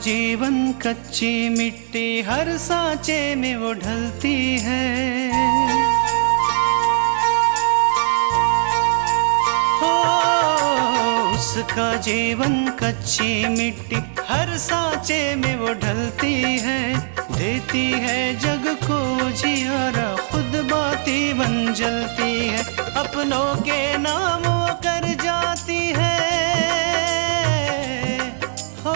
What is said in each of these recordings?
जीवन कच्ची मिट्टी, हर सांचे में वो ढलती है। हो उसका जीवन कच्ची मिट्टी, हर सांचे में वो ढलती है। देती है जग को जियारा, खुद बाती बन जलती है। अपनों के नाम वो कर जाती है। हो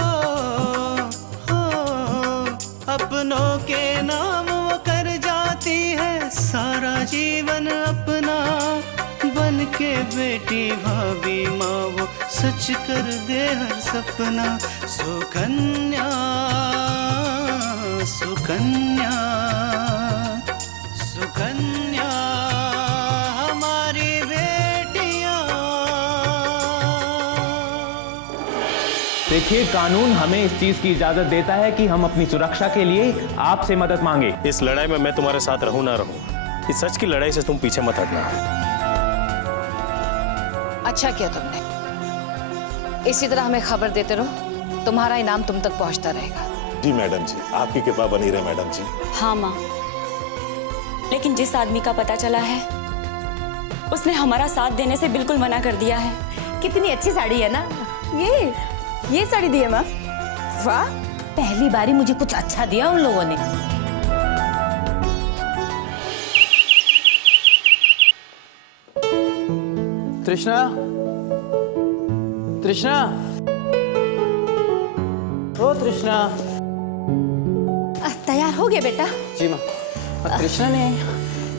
अपनों के नाम वो कर जाती है। सारा जीवन अपना बन के बेटी भाभी माँ वो सच कर दे हर सपना। सुकन्या सुकन्या सुकन्या हमारी बेटियां। देखिए, कानून हमें इस चीज की इजाजत देता है कि हम अपनी सुरक्षा के लिए आपसे मदद मांगे। इस लड़ाई में मैं तुम्हारे साथ रहूं ना रहूं, इस सच की लड़ाई से तुम पीछे मत हटना। अच्छा किया तुमने। इसी तरह हमें खबर देते रहो, तुम्हारा इनाम तुम तक पहुंचता रहेगा। जी मैडम जी, आपकी कृपा बनी रहे मैडम जी। हाँ माँ, लेकिन जिस आदमी का पता चला है उसने हमारा साथ देने से बिल्कुल मना कर दिया है। कितनी अच्छी साड़ी है ना। ये साड़ी दी है माँ। वाह, पहली बारी मुझे कुछ अच्छा दिया उन लोगों ने। तृष्णा, तृष्णा, ओ तृष्णा। तैयार हो गए बेटा? जी माँ। तृष्णा ने,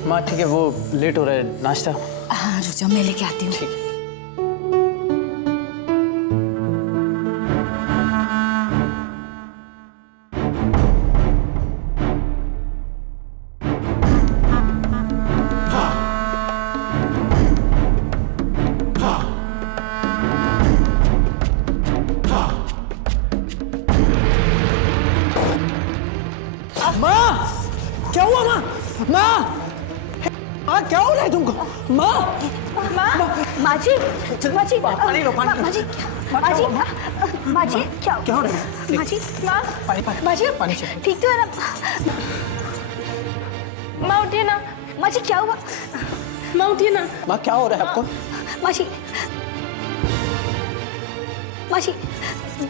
माँ ठीक है, वो लेट हो रहा है, नाश्ता। हाँ रुक जाओ, मैं लेके आती हूँ। ठीक है। क्या हुआ माँ? माँ, माँ क्या हो रहा है तुमको? माँ, माँ जी, माँ जी, पानी लो, पानी लो। माँ जी, माँ जी, माँ जी, क्या हो रहा है? माँ जी, माँ, माँ जी, पानी चाहिए। ठीक तो है ना? माँ उठिए ना। माँ जी क्या हुआ? माँ उठिए ना। माँ क्या हो रहा है आपको? माँ जी, माँ जी,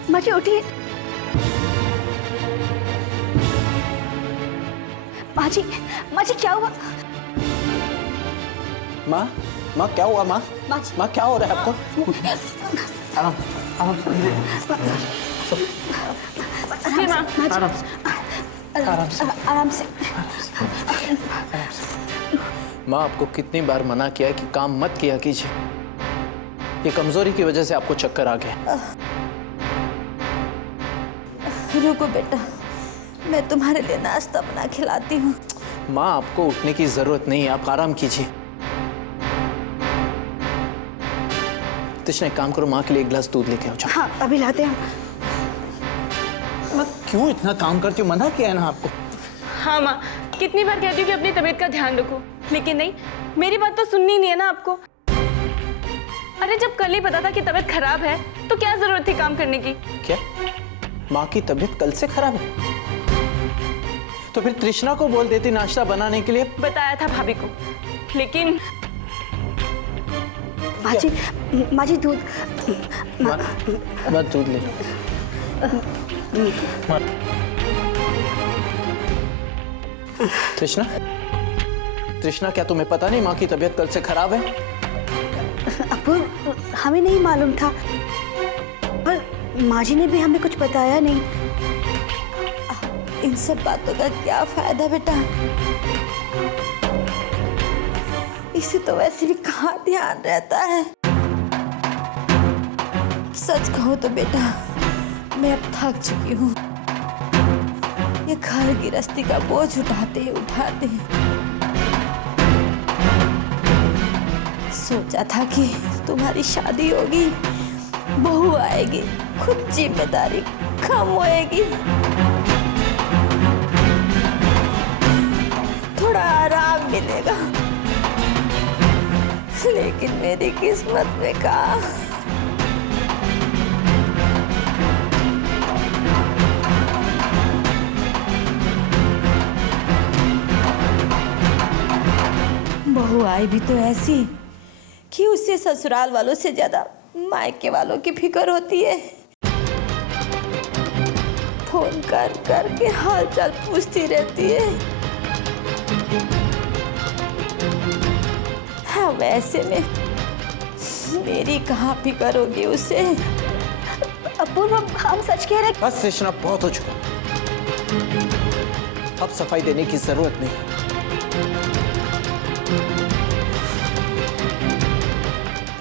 माँ जी उठिए। माँ जी क्या हुआ? माँ, माँ क्या हुआ माँ? माँ क्या हो रहा है आपको? आराम, आराम से। आराम से। माँ, आपको कितनी बार मना किया है कि काम मत किया कीजिए। ये कमजोरी की वजह से आपको चक्कर आ गया। रुको बेटा, मैं तुम्हारे लिए नाश्ता बना खिलाती हूँ। माँ, आपको उठने की जरूरत नहीं है, आप आराम कीजिए। तृष्णा, एक काम करो, माँ के लिए एक गिलास दूध लेके आओ। हाँ अभी लाते हैं। माँ क्यों इतना काम करती हो? मना किया है ना आपको। हाँ माँ, कितनी बार कहती हूँ कि अपनी तबीयत का ध्यान रखो, लेकिन नहीं, मेरी बात तो सुननी नहीं है ना आपको। अरे जब कल ही पता था कि तबीयत खराब है तो क्या जरूरत थी काम करने की? क्या माँ की तबीयत कल से खराब है? तो फिर तृष्णा को बोल देती नाश्ता बनाने के लिए। बताया था भाभी को, लेकिन माँ जी दूध। माँ दूध ले। तृष्णा, तृष्णा क्या तुम्हें पता नहीं माँ की तबीयत कल से खराब है? अब्बू, हमें नहीं मालूम था, पर माँ जी ने भी हमें कुछ बताया नहीं। इन सब बातों का क्या फायदा बेटा? इसे तो वैसे भी कहाँ ध्यान रहता है। सच कहो तो बेटा, मैं अब थक चुकी हूँ। ये घर गृहस्थी का बोझ उठाते उठाते सोचा था कि तुम्हारी शादी होगी, बहू आएगी, खुद जिम्मेदारी कम होएगी, थोड़ा आराम मिलेगा। लेकिन मेरी किस्मत में कहा। बहू आई भी तो ऐसी कि उससे ससुराल वालों से ज्यादा मायके वालों की फिक्र होती है। फोन कर कर के हाल चाल पूछती रहती है। हाँ, वैसे में मेरी कहाँ फिक्र होगी उससे। अपूर्व, हम सच कह रहे। बस सेशना, बहुत हो चुका। अब सफाई देने की जरूरत नहीं।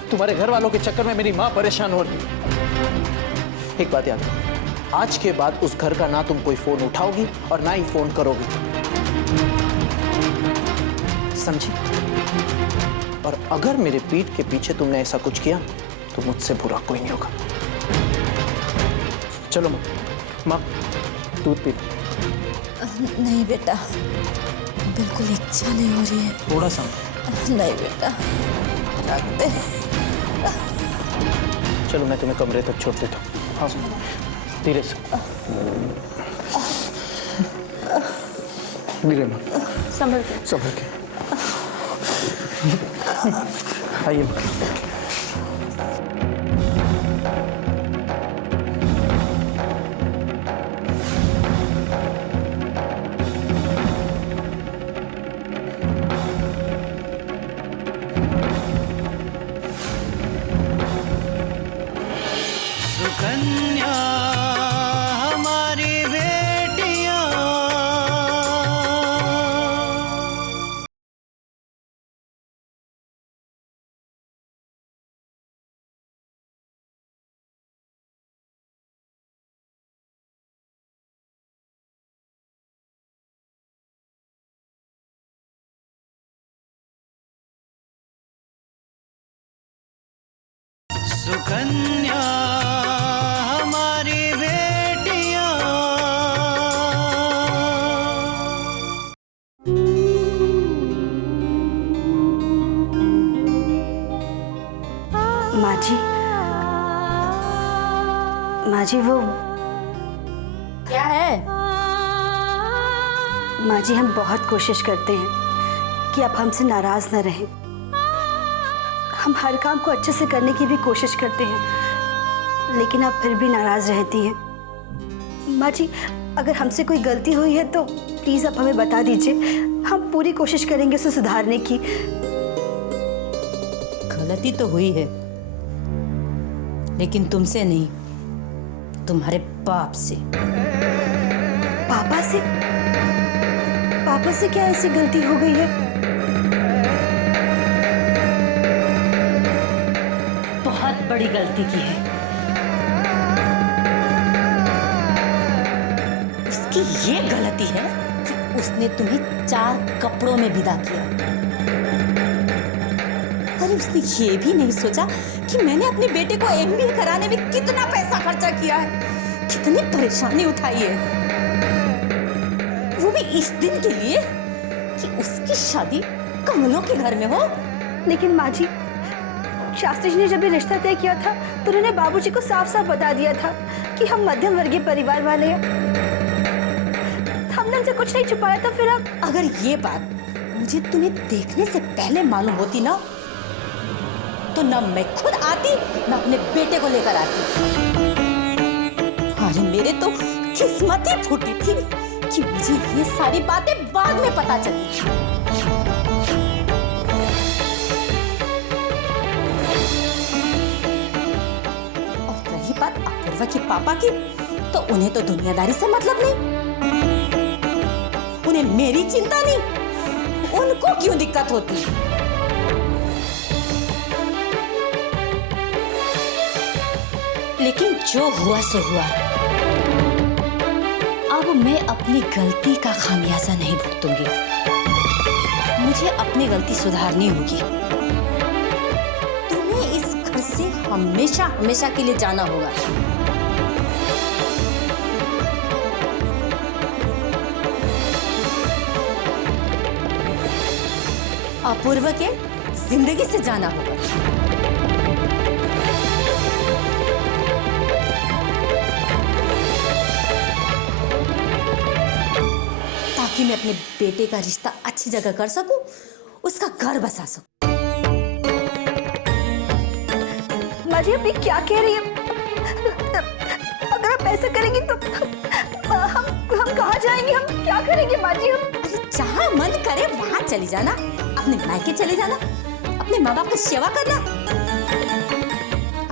तुम्हारे घर वालों के चक्कर में मेरी मां परेशान हो रही है। एक बात याद रखो, आज के बाद उस घर का ना तुम कोई फोन उठाओगी और ना ही फोन करोगी, समझी? और अगर मेरे पीठ के पीछे तुमने ऐसा कुछ किया तो मुझसे बुरा कोई नहीं होगा। चलो माँ, दूध पी लो। नहीं बेटा, बिल्कुल इच्छा नहीं हो रही है। थोड़ा सा। नहीं बेटा, रख दे। चलो मैं तुम्हें कमरे तक छोड़ देता हूँ। हाँ, धीरे से। धीरे माँ, संभल के। संभल के। आइए माँ। सुकन्या हमारी बेटियां। सुकन्या हमारी बेटियां। माँ जी, माँ जी, वो क्या है? माँ जी, हम बहुत कोशिश करते हैं कि आप हमसे नाराज न रहें। हम हर काम को अच्छे से करने की भी कोशिश करते हैं, लेकिन आप फिर भी नाराज रहती हैं। माँ जी, अगर हमसे कोई गलती हुई है तो प्लीज आप हमें बता दीजिए। हम पूरी कोशिश करेंगे उसे सुधारने की। गलती तो हुई है, लेकिन तुमसे नहीं, तुम्हारे बाप से। पापा से? पापा से क्या ऐसी गलती हो गई है? बहुत बड़ी गलती की है। उसकी ये गलती है कि उसने तुम्हें 4 कपड़ों में विदा किया। अरे उसने ये भी नहीं सोचा कि मैंने अपने बेटे को MBA कराने में कितना पैसा खर्चा किया है, कितनी परेशानी उठाई है, वो भी इस दिन के लिए कि उसकी शादी कमलों के घर में हो। लेकिन माँ जी, शास्त्री जी ने जब ये रिश्ता तय किया था तो उन्होंने बाबूजी को साफ साफ बता दिया था कि हम मध्यम वर्गीय परिवार वाले हैं। हमने उनसे कुछ नहीं छुपाया था। फिर अब अगर ये बात मुझे तुम्हें देखने से पहले मालूम होती ना, तो न मैं खुद आती न अपने बेटे को लेकर आती। अरे मेरे तो किस्मत ही फूटी थी कि मुझे ये सारी बातें बाद में पता चली। और रही बात अपूर्वा के पापा की, तो उन्हें तो दुनियादारी से मतलब नहीं, उन्हें मेरी चिंता नहीं, उनको क्यों दिक्कत होती? लेकिन जो हुआ सो हुआ। अब मैं अपनी गलती का खामियाजा नहीं भुगतूंगी। मुझे अपनी गलती सुधारनी होगी। तुम्हें इस घर से हमेशा हमेशा के लिए जाना होगा। अपूर्व के जिंदगी से जाना होगा। ताकि मैं अपने बेटे का रिश्ता अच्छी जगह कर सकूं, उसका घर बसा सको। माँ जी अभी क्या कह रही है? अगर आप ऐसा करेंगी तो हम कहाँ जाएंगे? हम क्या करेंगे माँ जी? हम अरे जहाँ मन करे वहाँ चली जाना, अपने मायके चले जाना, अपने माँ बाप की सेवा करना।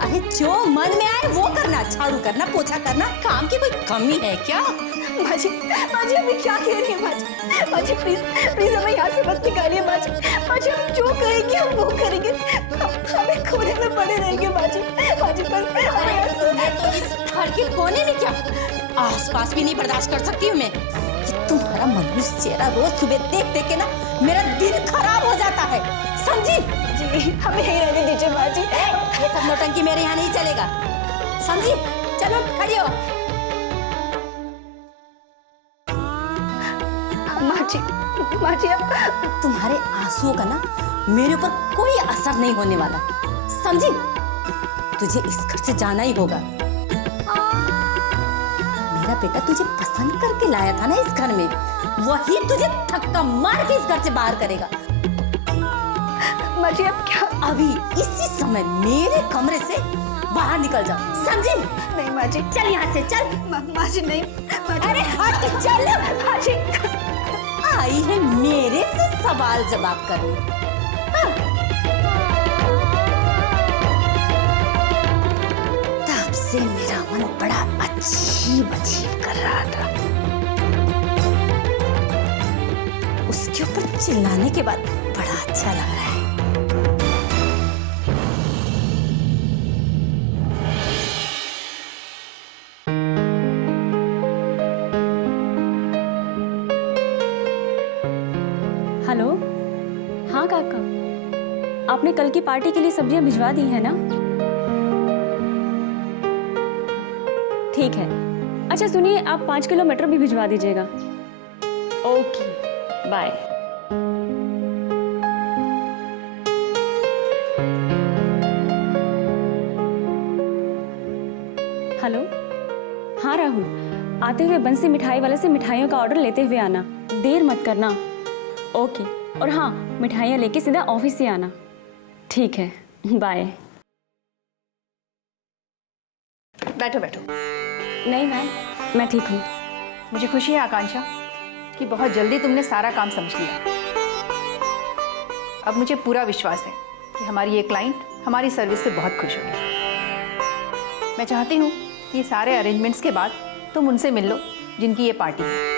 अरे जो मन में आए वो करना, झाड़ू करना, पोछा करना, काम की कोई कमी है क्या? माँ जी अभी क्या कह रही है? माँ जी प्लीज हमें यहाँ से मत निकालिए माँ जी। हम जो कहेंगे हम वो करेंगे, हमें कोने में पड़े रहेंगे माँ जी तो इस घर के कोने में क्या आसपास भी नहीं बर्दाश्त कर सकती हूँ मैं। तुम्हारा मनहूस चेहरा रोज सुबह देख देख के ना मेरा दिल खराब हो जाता है, समझी? जी हमें यहीं रहने दीजिए माँ जी। ये सब नौटंकी मेरे यहाँ नहीं चलेगा, समझी? चलो खड़ी हो। माँ जी अब तुम्हारे आंसुओं का ना मेरे ऊपर कोई असर नहीं होने वाला, समझी? तुझे इस घर से जाना ही होगा। मेरा बेटा तुझे पसंद करके लाया था ना इस घर में, वही तुझे धक्का मार के इस घर से बाहर करेगा। माँ जी अब क्या? अभी इसी समय मेरे कमरे से बाहर निकल जाओ, समझी? नहीं माँ जी। चल यहाँ से चल। माँ जी नहीं। अरे हट चल। माँ जी आई है मेरे से सवाल जवाब करने। हाँ। तब से मेरा मन बड़ा अजीब कर रहा था। उसके ऊपर चिल्लाने के बाद बड़ा अच्छा लग रहा है। हेलो, हाँ काका, आपने कल की पार्टी के लिए सब्जियां भिजवा दी है ना? ठीक है। अच्छा सुनिए, आप 5 किलो मटर भी भिजवा दीजिएगा। Okay, bye. हेलो, हाँ राहुल, आते हुए बंसी मिठाई वाले से मिठाइयों का ऑर्डर लेते हुए आना, देर मत करना। ओके, और हाँ, मिठाइयाँ लेके सीधा ऑफिस से आना। ठीक है, बाय। बैठो बैठो। नहीं मैम, मैं ठीक हूँ। मुझे खुशी है आकांक्षा कि बहुत जल्दी तुमने सारा काम समझ लिया। अब मुझे पूरा विश्वास है कि हमारी ये क्लाइंट हमारी सर्विस से बहुत खुश होगी। मैं चाहती हूँ कि ये सारे अरेंजमेंट्स के बाद तुम उनसे मिल लो जिनकी ये पार्टी है,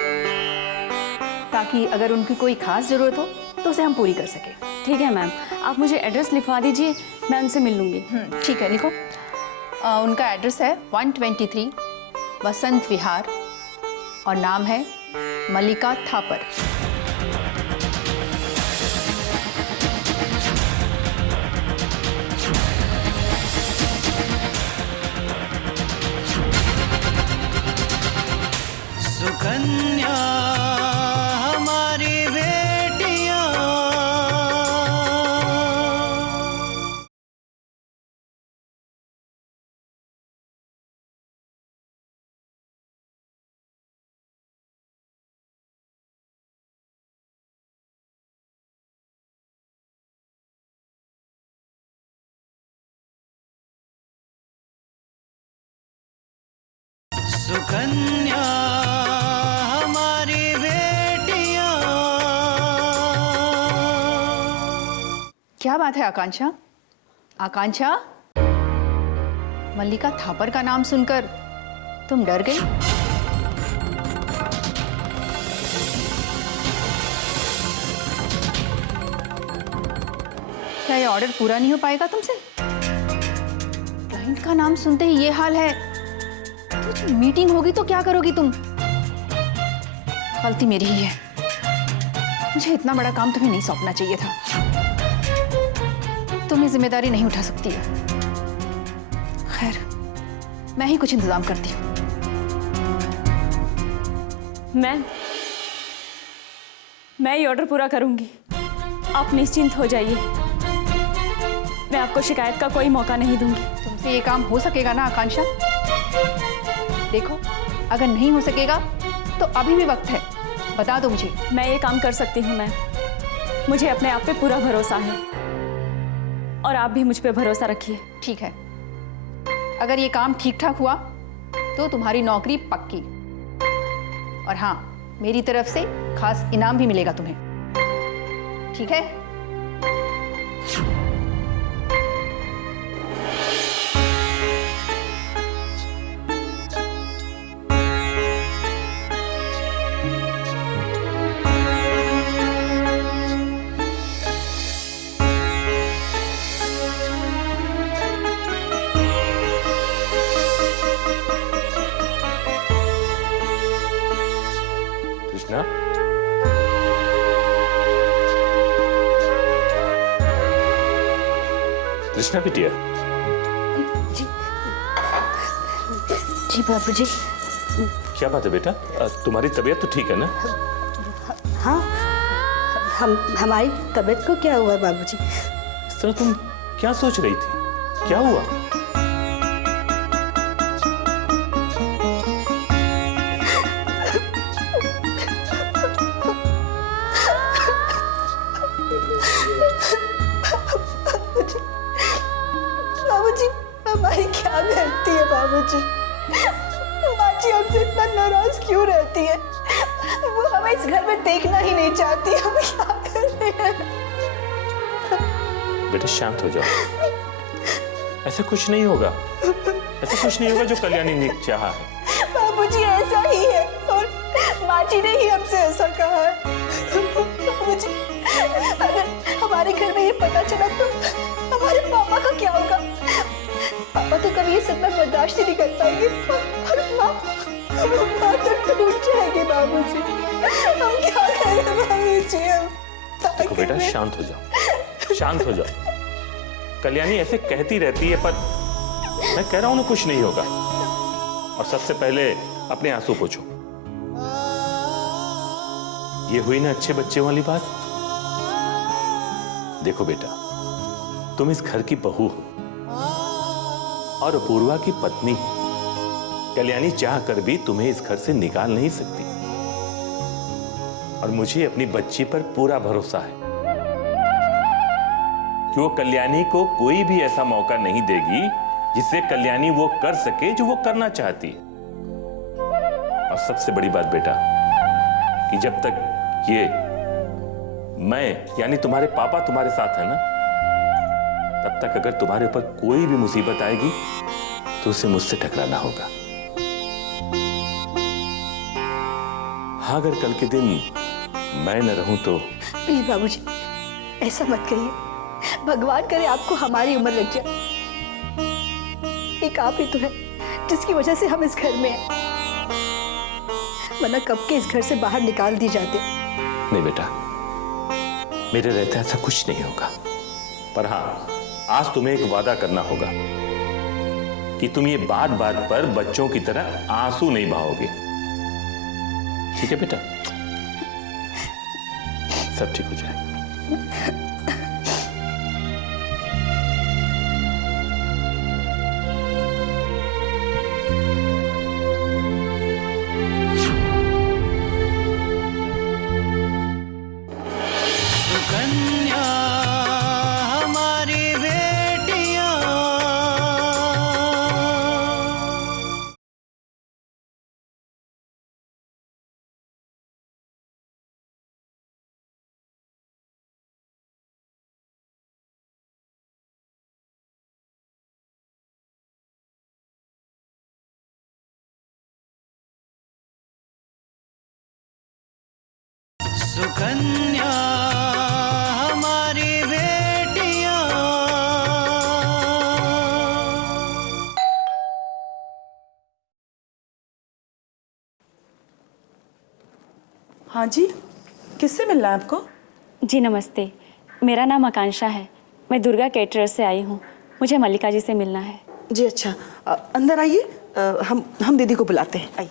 ताकि अगर उनकी कोई खास ज़रूरत हो तो उसे हम पूरी कर सकें। ठीक है मैम, आप मुझे एड्रेस लिखवा दीजिए, मैं उनसे मिल लूँगी। ठीक है, लिखो। उनका एड्रेस है 123 वसंत विहार और नाम है मल्लिका थापर। सुकन्या हमारी बेटियां। सुकन्या हमारी बेटियां। क्या बात है आकांक्षा? आकांक्षा, मल्लिका थापर का नाम सुनकर तुम डर गई? क्या ये ऑर्डर पूरा नहीं हो पाएगा तुमसे? क्लाइंट का नाम सुनते ही ये हाल है तो जो मीटिंग होगी तो क्या करोगी तुम? गलती मेरी ही है, मुझे इतना बड़ा काम तुम्हें नहीं सौंपना चाहिए था। तुम ये जिम्मेदारी नहीं उठा सकती हो। खैर, मैं ही कुछ इंतजाम करती हूँ। मैं ये ऑर्डर पूरा करूंगी, आप निश्चिंत हो जाइए। मैं आपको शिकायत का कोई मौका नहीं दूंगी। तुमसे ये काम हो सकेगा ना आकांक्षा? देखो, अगर नहीं हो सकेगा तो अभी भी वक्त है, बता दो मुझे। मैं ये काम कर सकती हूँ मैम, मुझे अपने आप पे पूरा भरोसा है और आप भी मुझ पे भरोसा रखिए। ठीक है, अगर ये काम ठीक ठाक हुआ तो तुम्हारी नौकरी पक्की। और हाँ, मेरी तरफ से खास इनाम भी मिलेगा तुम्हें, ठीक है? कृष्णा, कृष्णा बिटिया, जी बाबूजी। क्या बात है बेटा? तुम्हारी तबीयत तो ठीक है ना? हाँ, हमारी तबीयत को क्या हुआ बाबूजी? इस तरह तुम क्या सोच रही थी? क्या हुआ? बाबूजी, हमारी क्या गलती है बाबूजी? माँ जी हमसे इतना नाराज क्यों रहती है? वो हमें इस घर में देखना ही नहीं चाहती। हम क्या कर रहे हैं? बेटा शांत हो जाओ, ऐसा कुछ नहीं होगा, ऐसा कुछ नहीं होगा जो कल्याणी ने चाहा है। बाबूजी ऐसा ही है, और माँ जी ने ही हमसे ऐसा कहा है। बाबूजी, अगर हमारे घर में ये पता चला तो हमारे पापा का क्या होगा? पापा तो कभी ये सपना बर्दाश्त ही नहीं कर पाएंगे, और माँ तो टूट जाएगी। बाबूजी, हम क्या करें बाबूजी? हम देखो बेटा, शांत हो जाओ, शांत हो जाओ। कल्याणी ऐसे कहती रहती है, पर मैं कह रहा हूं ना कुछ नहीं होगा। और सबसे पहले अपने आंसू पोंछो। ये हुई ना अच्छे बच्चे वाली बात। देखो बेटा, तुम इस घर की बहू हो और अपूर्वा की पत्नी। कल्याणी चाह कर भी तुम्हें इस घर से निकाल नहीं सकती, और मुझे अपनी बच्ची पर पूरा भरोसा है कि वो कल्याणी को कोई भी ऐसा मौका नहीं देगी जिससे कल्याणी वो कर सके जो वो करना चाहती है। और सबसे बड़ी बात बेटा, कि जब तक ये मैं यानी तुम्हारे पापा तुम्हारे साथ है ना, तब तक अगर तुम्हारे ऊपर कोई भी मुसीबत आएगी तो उसे मुझसे टकराना होगा। हाँ, अगर कल के दिन मैं न रहूं तो। प्लीज बाबूजी, ऐसा मत कहिए। भगवान करे आपको हमारी उम्र लग जाए। एक आप ही तो है जिसकी वजह से हम इस घर में हैं, वरना कब के इस घर से बाहर निकाल दी जाते। नहीं बेटा, मेरे रहते ऐसा कुछ नहीं होगा। पर हाँ, आज तुम्हें एक वादा करना होगा कि तुम ये बात बात पर बच्चों की तरह आंसू नहीं बहाओगे। ठीक है बेटा? सब ठीक हो जाएगा। सुकन्या हमारी बेटियां। सुकन्या हमारी बेटियां। हाँ जी, किससे मिलना है आपको? जी नमस्ते, मेरा नाम आकांक्षा है। मैं दुर्गा कैटरर से आई हूँ। मुझे मल्लिका जी से मिलना है। जी अच्छा, अंदर आइए। हम दीदी को बुलाते हैं, आइए।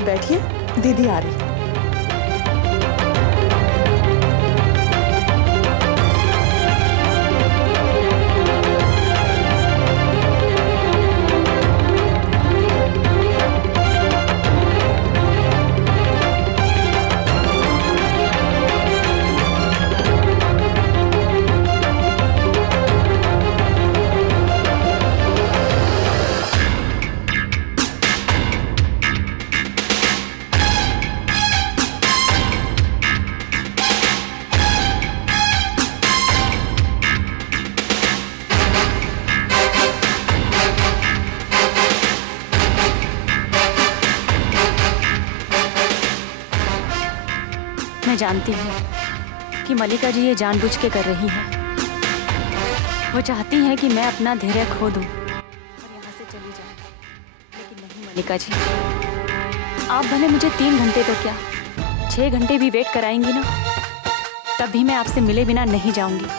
आप बैठिए, दीदी आ रही। मैं जानती हूँ कि मल्लिका जी ये जानबूझ के कर रही है। वो चाहती हैं कि मैं अपना धैर्य खो दूँ और यहाँ से चली जाऊँ, लेकिन नहीं मल्लिका जी, आप भले मुझे 3 घंटे तो क्या 6 घंटे भी वेट कराएंगी ना, तब भी मैं आपसे मिले बिना नहीं जाऊंगी।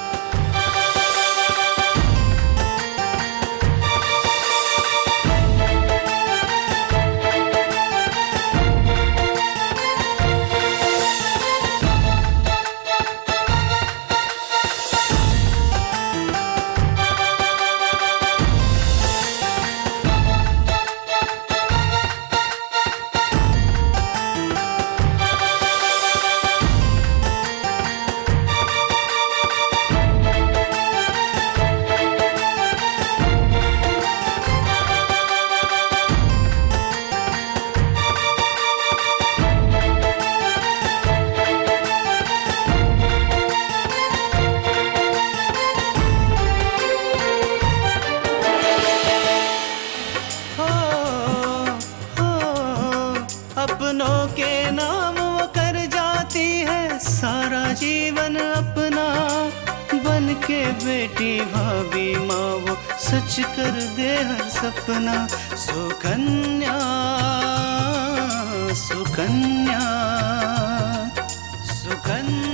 अपनों के नाम वो कर जाती है सारा जीवन अपना, बन के बेटी भाभी माँ वो सच कर दे हर सपना। सुकन्या सुकन्या सुकन्या